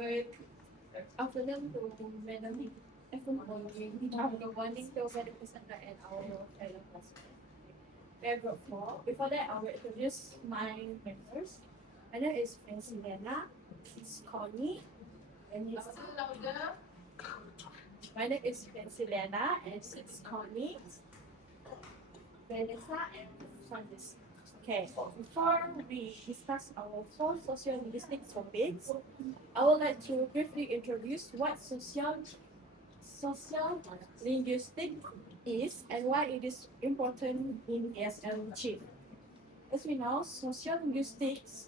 Good afternoon to Madam everyone. Good morning to Madam Cassandra and our fellow classmates. We are group 4. Before that, I will introduce my members. My name is Francilena. It's Connie. And his... My name is Francilena and it's Connie, Vanessa, and Francis. Okay, before we discuss our 4 sociolinguistic topics, I would like to briefly introduce what sociolinguistic is and why it is important in ESLG. As we know, sociolinguistics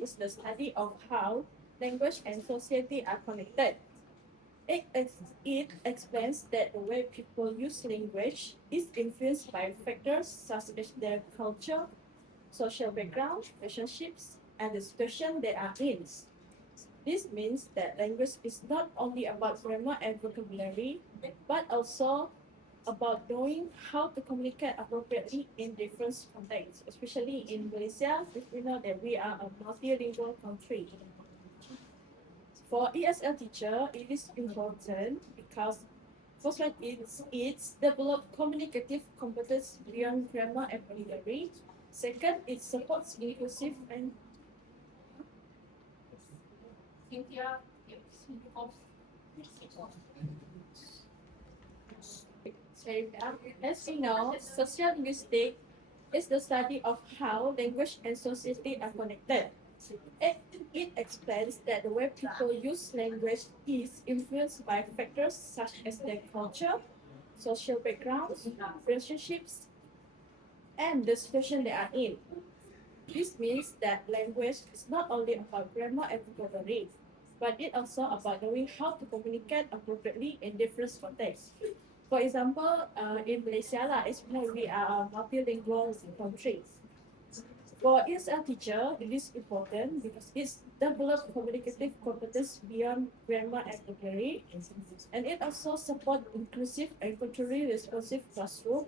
is the study of how language and society are connected. It explains that the way people use language is influenced by factors such as their culture, social background, relationships, and the situation they are in. This means that language is not only about grammar and vocabulary, but also about knowing how to communicate appropriately in different contexts, especially in Malaysia, if we know that we are a multilingual country. For ESL teacher, it is important because first one it's develop communicative competence beyond grammar and vocabulary. Second, it supports inclusive and as we know, sociolinguistic is the study of how language and society are connected. It explains that the way people use language is influenced by factors such as their culture, social backgrounds, relationships, and the situation they are in. This means that language is not only about grammar and vocabulary, but it also about knowing how to communicate appropriately in different contexts. For example, in Malaysia, we are a multilingual country. For ESL teacher, it is important because it develops communicative competence beyond grammar and vocabulary, and it also supports inclusive and culturally responsive classroom.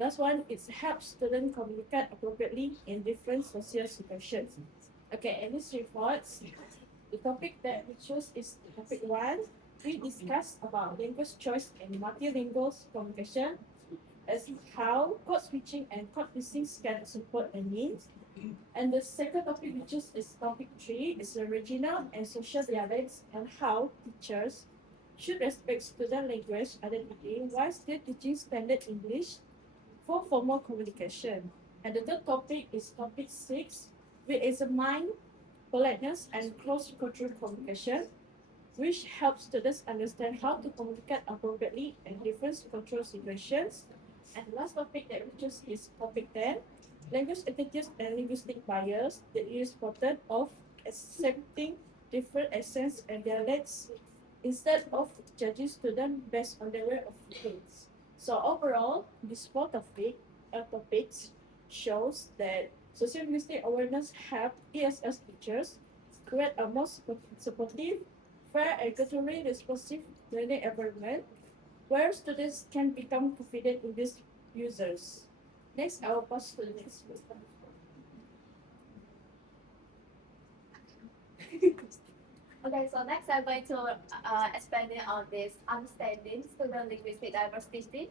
Last one, it helps students communicate appropriately in different social situations. Okay, in this report, the topic that we chose is topic 1. We discussed about language choice and multilingual communication, as how code switching and code mixing can support learning. And the second topic we choose is topic 3, is the regional and social dialects and how teachers should respect student language identity while still teaching standard English for formal communication. And the third topic is topic 6, which examine politeness and cross-cultural communication, which helps students understand how to communicate appropriately in different cultural situations. And the last topic that we choose is topic 10, language attitudes and linguistic bias, that is important of accepting different accents and dialects instead of judging students based on their way of things. So overall, these 4 topics shows that sociolinguistic awareness help ESS teachers create a more supportive, fair, and culturally responsive learning environment where students can become confident in these users. Next, I will pass to the next speaker. Okay, so next I'm going to expand on this understanding student linguistic diversity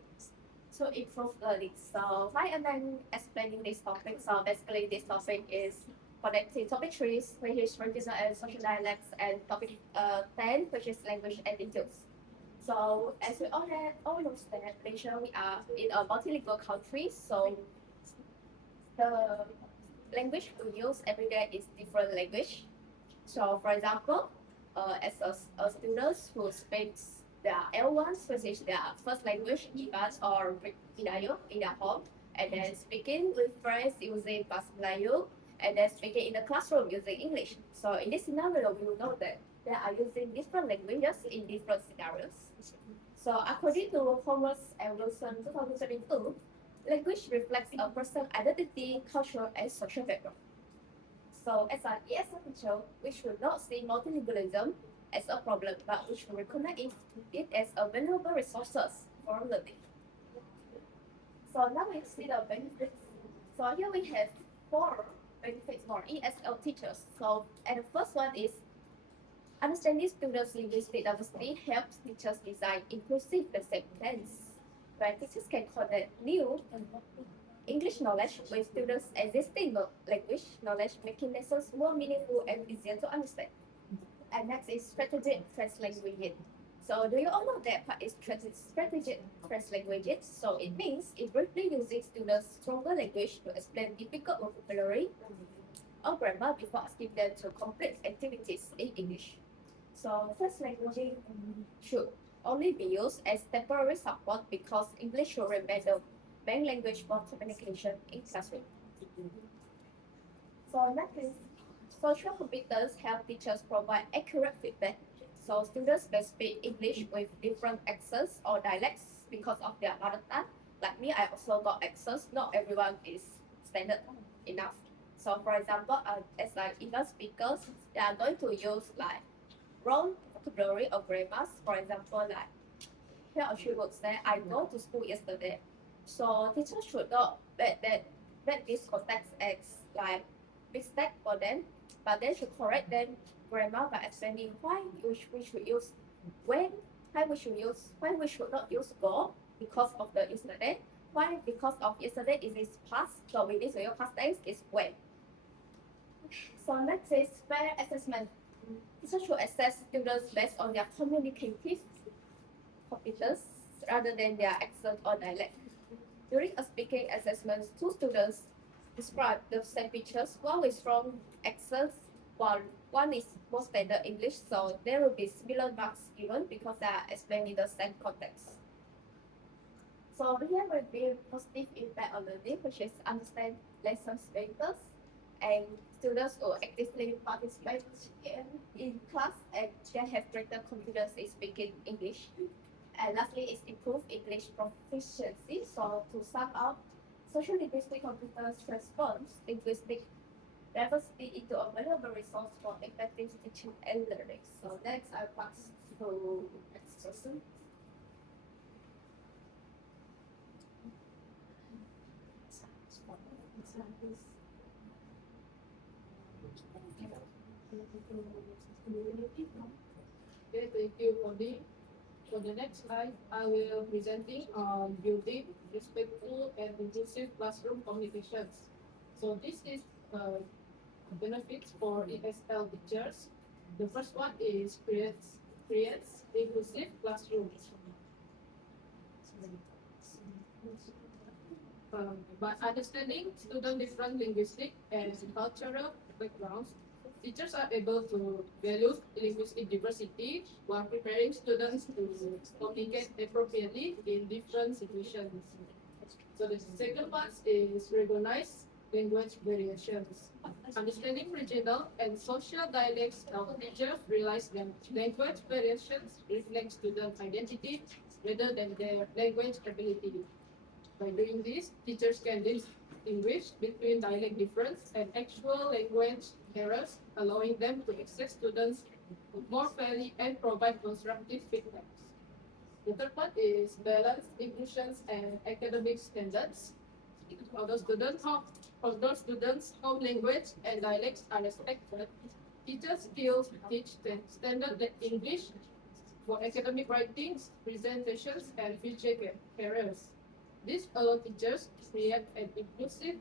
to improve learning. So why am I explaining this topic? So basically this topic is connecting topic 3, which is regional and social dialects, and topic 10, which is language attitudes. So as we all know that Malaysia, we are in a multilingual country, so the language we use every day is different language. So for example, as a students who speaks their L1, which is their first language, Ibas or Melayu in their home, and then speaking with friends using Bahasa Melayu, and then speaking in the classroom using English. So in this scenario, we will know that they are using different languages in different scenarios. So according to Homer's Evolution 2022, language reflects a person's identity, culture, and social background. So as an ESL teacher, we should not see multilingualism as a problem, but we should recognize it as a valuable resource for learning. So now we see the benefits. So here we have 4 benefits for ESL teachers. So, and the first one is understanding students' linguistic diversity helps teachers design inclusive lesson plans, where teachers can connect new English knowledge with students' existing language knowledge, making lessons more meaningful and easier to understand. And next is strategic translanguaging. So do you all know that part is strategic translanguaging? So it means it briefly using students' stronger language to explain difficult vocabulary or grammar before asking them to complete activities in English. So translanguaging should only be used as temporary support because English should remain the main language for communication in classroom. So next is social competence help teachers provide accurate feedback. So students may speak English with different accents or dialects because of their mother tongue. Like me, I also got accents. Not everyone is standard enough. So for example, as like English speakers, they are going to use like wrong vocabulary or grammars. For example, like here or she would say, I go to school yesterday. So teachers should not make this context as like mistake for them, but they should correct them grammar by explaining why we should use when, why we should not use go because of the yesterday, why because of yesterday is its past, so we need to use past tense is when. So next is fair assessment. Teachers should assess students based on their communicative competence rather than their accent or dialect. During a speaking assessment, two students describe the same features, one with strong accents, while one is more standard English, so there will be similar marks given because they are explained in the same context. So here will be a positive impact on learning, which is understand lessons better, and students will actively participate in class and they have greater confidence in speaking English. And lastly is improve English proficiency. So to sum up, social linguistic competence transforms linguistic diversity into a valuable resource for effective teaching and learning. So next I pass to next person. Okay, thank you, Cody. For the next slide, I will presenting on building respectful and inclusive classroom communications. So this is benefits for ESL teachers. The first one is creates inclusive classrooms. By understanding student different linguistic and cultural backgrounds, teachers are able to value linguistic diversity while preparing students to communicate appropriately in different situations. So the second part is recognize language variations. Understanding regional and social dialects help teachers realize that language variations reflect student identity rather than their language ability. By doing this, teachers can distinguish between dialect difference and actual language errors, allowing them to assess students more fairly and provide constructive feedback. The third part is balanced inclusions and academic standards. Although students' home language and dialects are respected, teachers still teach standard English for academic writings, presentations, and future careers. This allows teachers to create an inclusive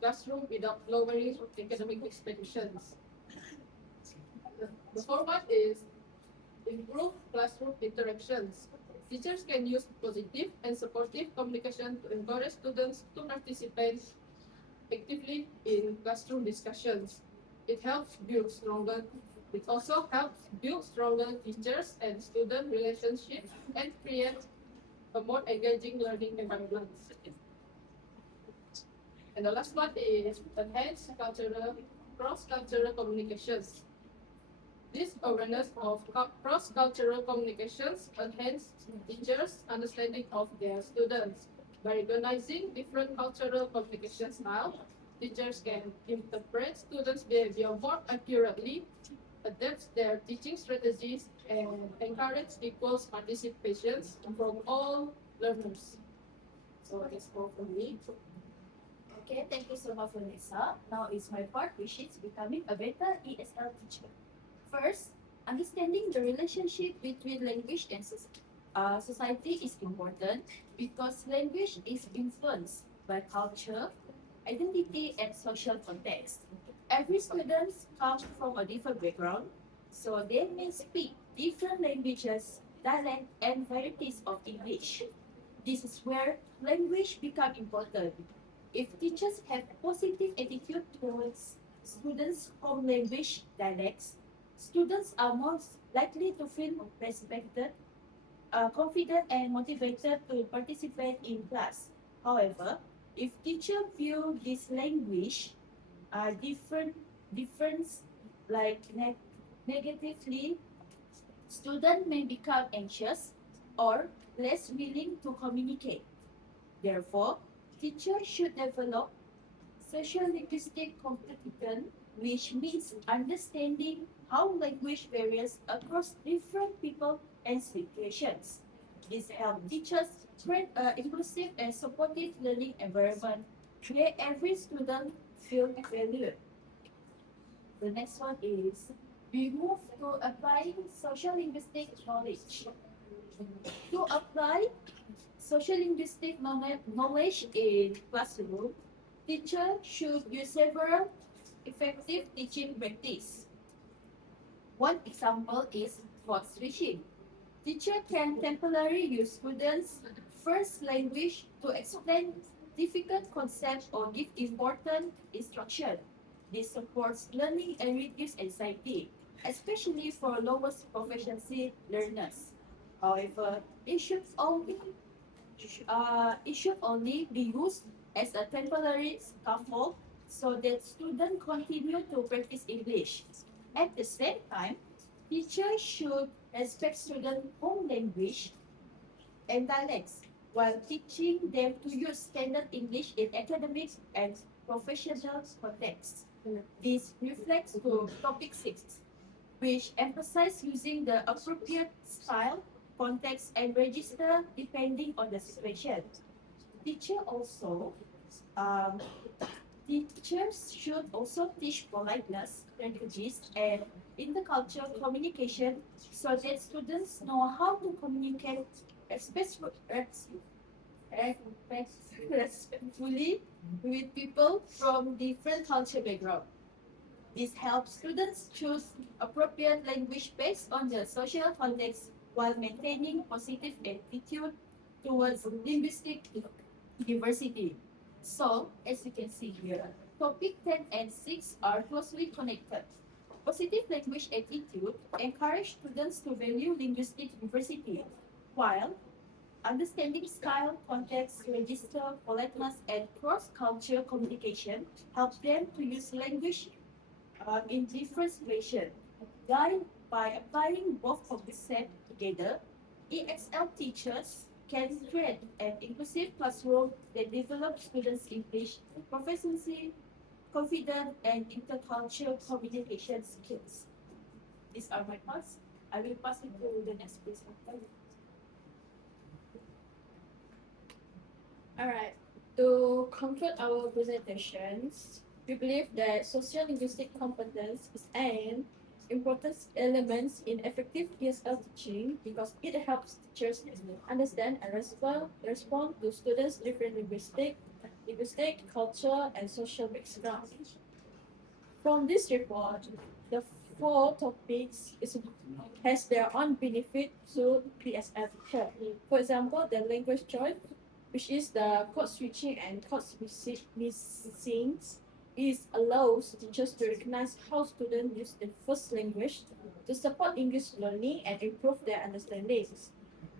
classroom without lowering academic expectations. The fourth one is improve classroom interactions. Teachers can use positive and supportive communication to encourage students to participate actively in classroom discussions. It also helps build stronger teachers and student relationships and create a more engaging learning environment. And the last one is enhance cross-cultural communications. This awareness of cross-cultural communications enhances teachers' understanding of their students. By recognizing different cultural communication styles, teachers can interpret students' behavior more accurately, adapt their teaching strategies, and encourage equal participation from all learners. So that's all from me. Okay, thank you so much, Vanessa. Now it's my part, which is becoming a better ESL teacher. First, understanding the relationship between language and society is important because language is influenced by culture, identity, and social context. Every student comes from a different background, so they may speak different languages, dialect, and varieties of English. This is where language becomes important. If teachers have positive attitude towards students' home language dialects, students are most likely to feel respected, confident, and motivated to participate in class. However, if teachers view this language difference like negatively, students may become anxious or less willing to communicate. Therefore, teachers should develop sociolinguistic competence, which means understanding how language varies across different people and situations. This helps teachers create an inclusive and supportive learning environment where every student feels valued. The next one is we move to applying sociolinguistic knowledge. To apply sociolinguistic knowledge in classroom, teachers should use several effective teaching practices. One example is code switching. Teacher can temporarily use students' first language to explain difficult concepts or give important instruction. This supports learning and reduces anxiety, especially for lowest proficiency learners. However, it should only be used as a temporary scaffold so that students continue to practice English. At the same time, teachers should respect students' home language and dialects while teaching them to use standard English in academic and professional contexts. This reflects to topic 6, which emphasize using the appropriate style, context, and register depending on the situation. Teacher also, um, Teachers should also teach politeness, languages, and intercultural communication so that students know how to communicate respectfully with people from different culture background. This helps students choose appropriate language based on their social context while maintaining positive attitude towards linguistic diversity. So, as you can see here, topic 10 and 6 are closely connected. Positive language attitude encourages students to value linguistic diversity, while understanding style, context, register, politeness, and cross-cultural communication help them to use language in different situations. By applying both of these sets together, EXL teachers can create an inclusive classroom that develops students' English proficiency, confidence, and intercultural communication skills. These are my thoughts. I will pass it to the next presenter. Alright, to conclude our presentations, we believe that sociolinguistic competence is an important element in effective ESL teaching because it helps teachers understand and respond to students' different linguistic, cultural, and social backgrounds. From this report, the four topics has their own benefit to PSL teacher. For example, the language choice, which is the code switching and code missing, is allows teachers to recognize how students use their first language to support English learning and improve their understandings.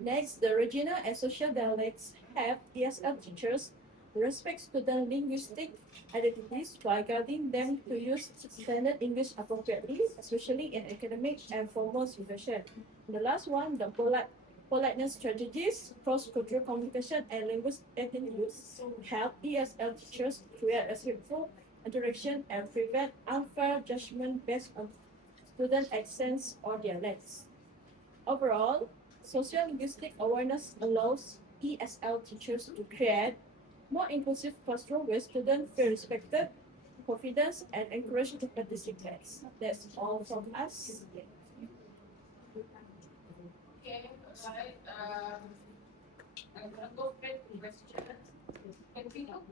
Next, the regional and social dialects have ESL teachers respect student linguistic identities by guiding them to use standard English appropriately, especially in academic and formal situations. The last one, the politeness strategies, cross-cultural communication, and language attitudes help ESL teachers create a respectful interaction and prevent unfair judgment based on student accents or dialects. Overall, sociolinguistic awareness allows ESL teachers to create more inclusive classroom where students feel respected, confident, and encouraged to participate. That's all from us. Okay, right. I'm gonna go back to question. Can we look